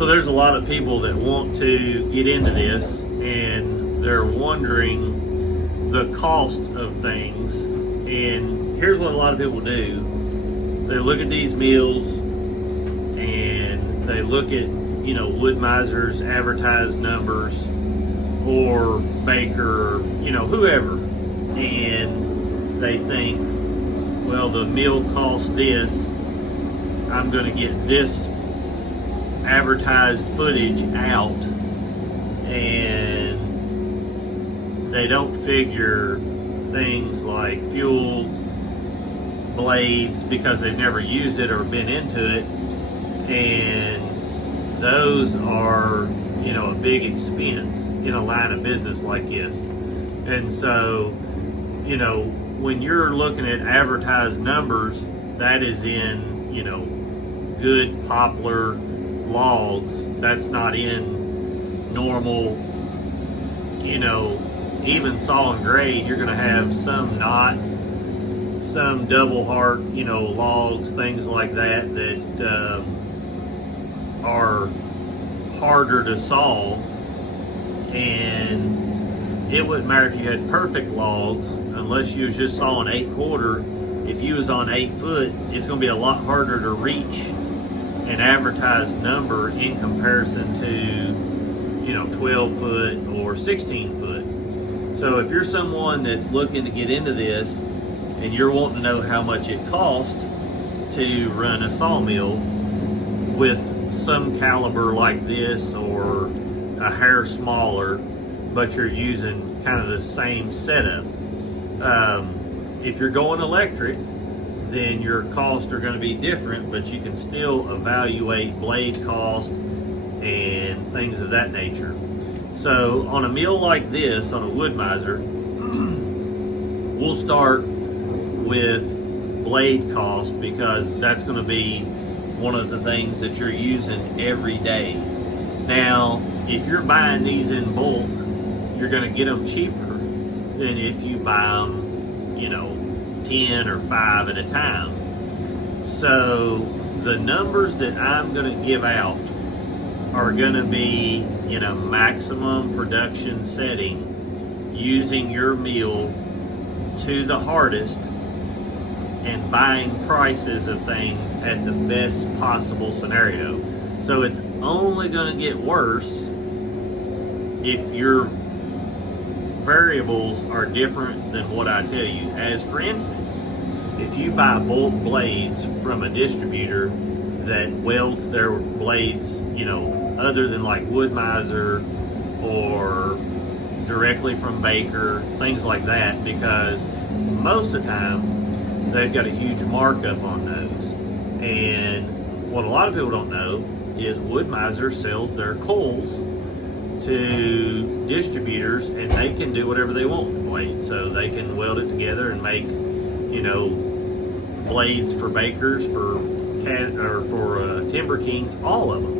So there's a lot of people that want to get into this, and they're wondering the cost of things. And here's what a lot of people do. They look at these mills and they look at, you know, Woodmizer's advertised numbers, or Baker, or, you know, whoever, and they think, well, the mill costs this, I'm going to get this advertised footage out, and they don't figure things like fuel, blades, because they've never used it or been into it, and those are, you know, a big expense in a line of business like this. And so, you know, when you're looking at advertised numbers, that is in, you know, good poplar logs. That's not in normal, you know, even saw and grade. You're going to have some knots, some double heart, you know, logs, things like that, that are harder to saw. And it wouldn't matter if you had perfect logs, unless you was just sawing 8/4. If you was on 8 foot, it's going to be a lot harder to reach an advertised number in comparison to, you know, 12 foot or 16 foot. So if you're someone that's looking to get into this and you're wanting to know how much it costs to run a sawmill with some caliber like this, or a hair smaller, but you're using kind of the same setup. If you're going electric, then your costs are going to be different, but you can still evaluate blade cost and things of that nature. So on a mill like this, on a woodmizer, we'll start with blade cost, because that's going to be one of the things that you're using every day. Now, if you're buying these in bulk, you're going to get them cheaper than if you buy them, you know, 10 or 5 at a time. So the numbers that I'm going to give out are going to be in a maximum production setting, using your mill to the hardest and buying prices of things at the best possible scenario. So it's only going to get worse if your variables are different than what I tell you. As for instance, if you buy bulk blades from a distributor that welds their blades, you know, other than like Woodmizer or directly from Baker, things like that, because most of the time they've got a huge markup on those. And what a lot of people don't know is Woodmizer sells their coils to distributors, and they can do whatever they want with the blade. So they can weld it together and make, you know, blades for Bakers, for Timber Kings, all of them.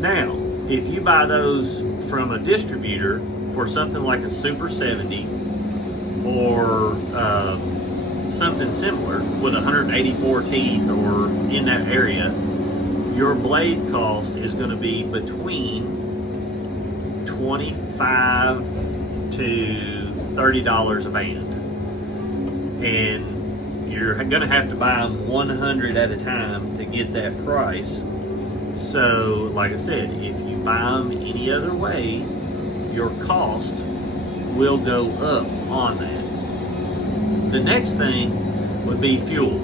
Now, if you buy those from a distributor for something like a Super 70 or something similar with 184 teeth or in that area, your blade cost is going to be between $25 to $30 a band, and you're going to have to buy them 100 at a time to get that price. So like I said, if you buy them any other way, your cost will go up on that. The next thing would be fuel.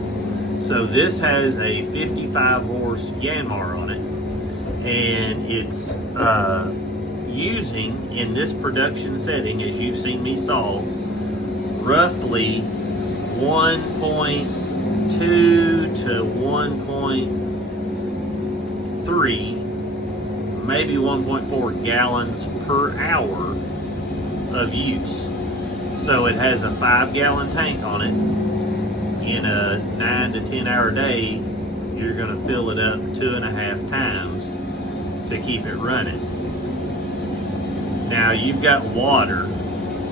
So this has a 55 horse Yanmar on it, and it's using, in this production setting, as you've seen me saw, roughly 1.2 to 1.3, maybe 1.4 gallons per hour of use. So it has a 5-gallon tank on it. In a 9 to 10 hour day, you're going to fill it up 2.5 times to keep it running. Now you've got water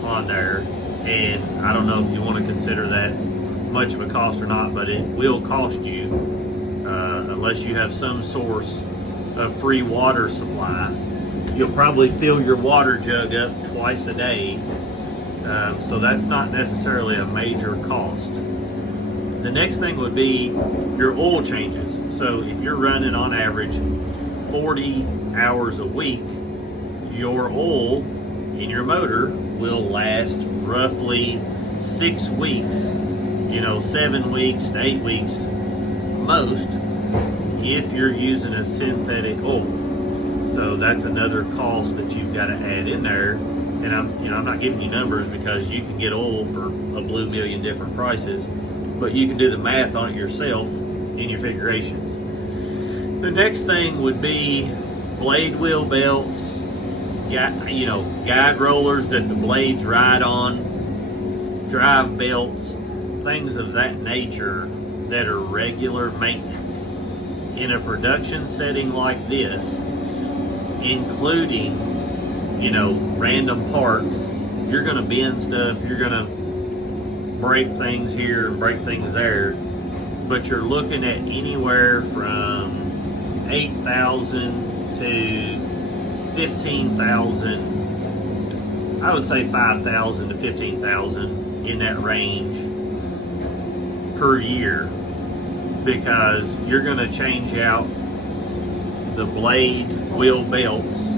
on there, and I don't know if you want to consider that much of a cost or not, but it will cost you unless you have some source a free water supply. You'll probably fill your water jug up twice a day, so that's not necessarily a major cost. The next thing would be your oil changes. So if you're running on average 40 hours a week, your oil in your motor will last roughly 6 weeks, 7 weeks to 8 weeks most, if you're using a synthetic oil. So that's another cost that you've got to add in there. And I'm not giving you numbers because you can get oil for a blue million different prices, but you can do the math on it yourself in your figurations. The next thing would be blade wheel belts, guide rollers that the blades ride on, drive belts, things of that nature that are regular maintenance. In a production setting like this, including, random parts, you're going to bend stuff, you're going to break things here and break things there, but you're looking at anywhere from 8,000 to 15,000. I would say 5,000 to 15,000 in that range per year, because you're going to change out the blade wheel belts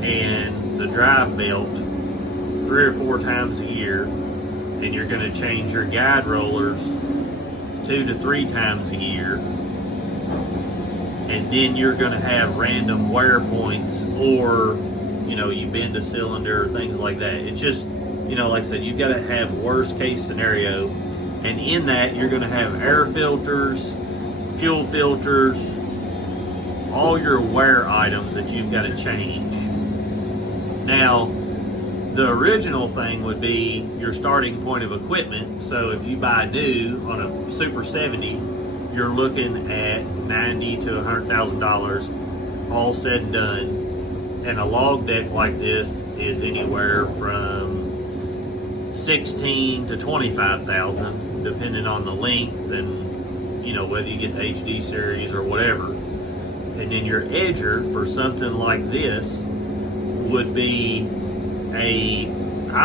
and the drive belt 3 or 4 times a year, and you're going to change your guide rollers 2 to 3 times a year, and then you're going to have random wear points, or you bend a cylinder or things like that. It's just, like I said, you've got to have worst case scenario, and in that you're going to have air filters, fuel filters, all your wear items that you've got to change. Now, the original thing would be your starting point of equipment. So if you buy new on a Super 70, you're looking at $90,000 to $100,000 all said and done. And a log deck like this is anywhere from $16,000 to $25,000, depending on the length and whether you get the HD series or whatever. And then your edger for something like this would be I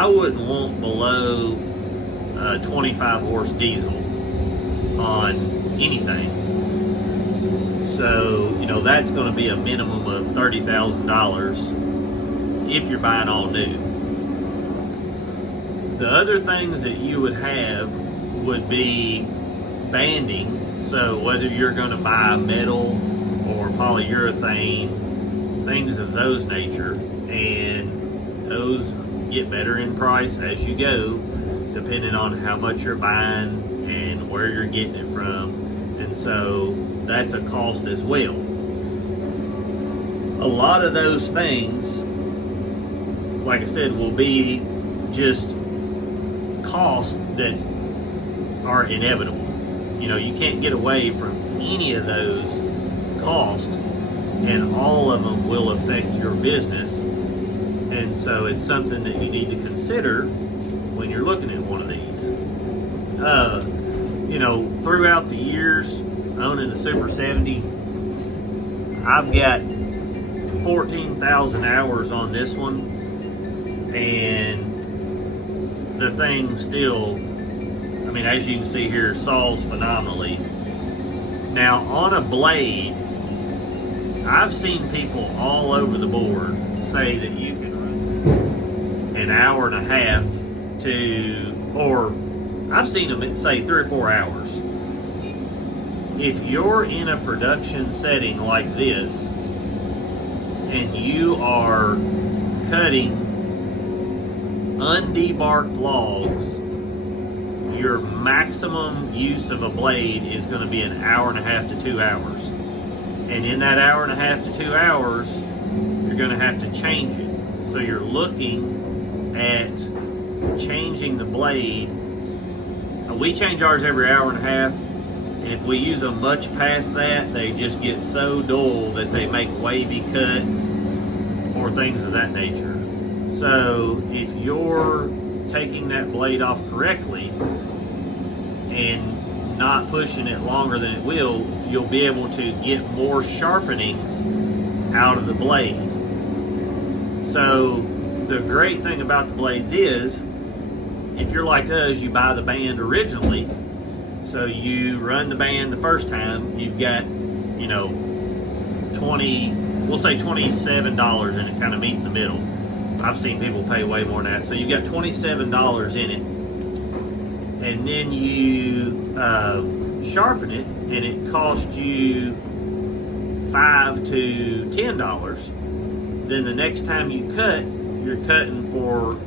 wouldn't want below 25 horse diesel on anything. So, that's going to be a minimum of $30,000 if you're buying all new. The other things that you would have would be banding. So whether you're going to buy metal or polyurethane, things of those nature, and those get better in price as you go, depending on how much you're buying and where you're getting it from. And so that's a cost as well. A lot of those things, like I said, will be just costs that are inevitable. You can't get away from any of those costs, and all of them will affect your business. And so it's something that you need to consider when you're looking at one of these. Throughout the years owning the Super 70, I've got 14,000 hours on this one, and the thing still, as you can see here, saws phenomenally. Now, on a blade, I've seen people all over the board say that you can run an hour and a half or I've seen them say 3 or 4 hours. If you're in a production setting like this and you are cutting undebarked logs, your maximum use of a blade is going to be an hour and a half to 2 hours. And in that hour and a half to 2 hours, you're going to have to change it. So you're looking at changing the blade. We change ours every hour and a half. And if we use them much past that, they just get so dull that they make wavy cuts or things of that nature. So if you're taking that blade off correctly and not pushing it longer than it will, you'll be able to get more sharpenings out of the blade. So the great thing about the blades is, if you're like us, you buy the band originally, so you run the band the first time, you've got, you know, we'll say $27 in it, kind of meet in the middle. I've seen people pay way more than that. So you got $27 in it, and then you sharpen it, and it costs you $5 to $10. Then the next time you cut, you're cutting for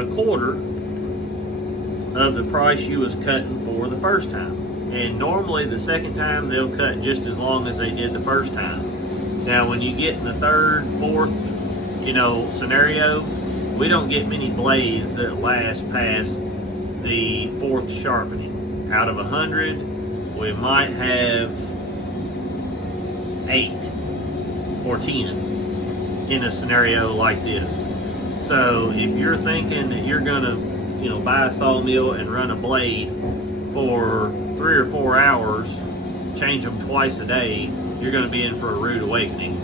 a quarter of the price you was cutting for the first time. And normally the second time they'll cut just as long as they did the first time. Now when you get in the third, fourth, you know, scenario, we don't get many blades that last past the fourth sharpening. Out of 100, we might have 8 or 10 in a scenario like this. So if you're thinking that you're gonna, you know, buy a sawmill and run a blade for 3 or 4 hours, change them twice a day, you're going to be in for a rude awakening.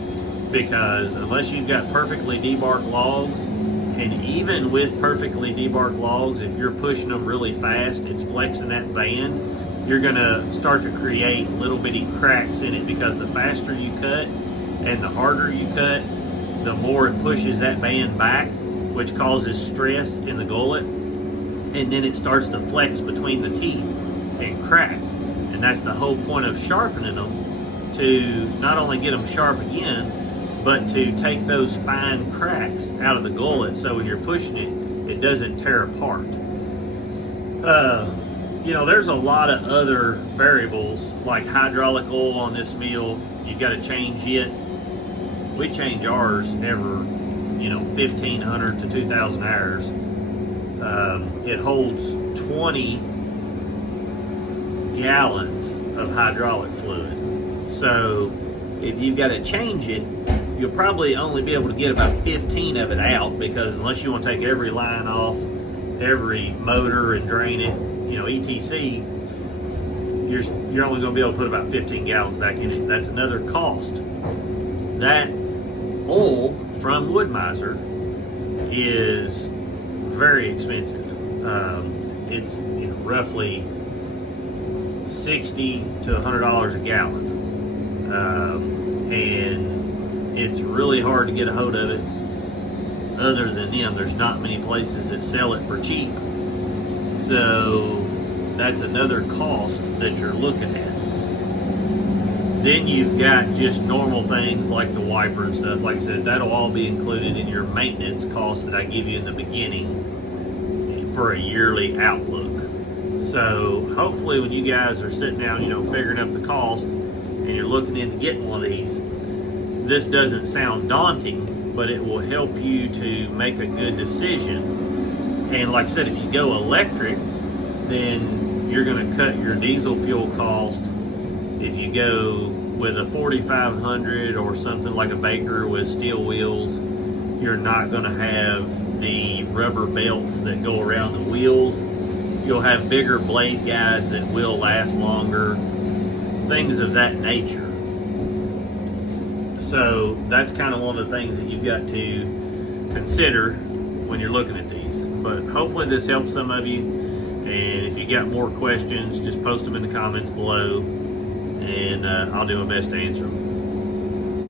Because unless you've got perfectly debarked logs, and even with perfectly debarked logs, if you're pushing them really fast, it's flexing that band, you're going to start to create little bitty cracks in it, because the faster you cut and the harder you cut, the more it pushes that band back, which causes stress in the gullet, and then it starts to flex between the teeth and crack. And that's the whole point of sharpening them, to not only get them sharp again, but to take those fine cracks out of the gullet, so when you're pushing it, it doesn't tear apart. You know, there's a lot of other variables, like hydraulic oil on this mill. You got to change it. We change ours every, you know, 1,500 to 2,000 hours. It holds 20 gallons of hydraulic fluid. So if you've got to change it, you'll probably only be able to get about 15 of it out, because unless you want to take every line off, every motor and drain it, you know, etc., you're only going to be able to put about 15 gallons back in it. That's another cost. That oil from Woodmizer is very expensive. It's, you know, roughly $60 to $100 a gallon, and it's really hard to get a hold of it. Other than them, there's not many places that sell it for cheap. So that's another cost that you're looking at. Then you've got just normal things like the wiper and stuff. Like I said, that'll all be included in your maintenance cost that I give you in the beginning for a yearly outlook. So hopefully when you guys are sitting down, you know, figuring up the cost, and you're looking into getting one of these, this doesn't sound daunting, but it will help you to make a good decision. And like I said, if you go electric, then you're going to cut your diesel fuel cost. If you go with a 4500 or something like a Baker with steel wheels, you're not going to have the rubber belts that go around the wheels. You'll have bigger blade guides that will last longer, things of that nature. So that's kind of one of the things that you've got to consider when you're looking at these. But hopefully this helps some of you. And if you got more questions, just post them in the comments below, and I'll do my best to answer them.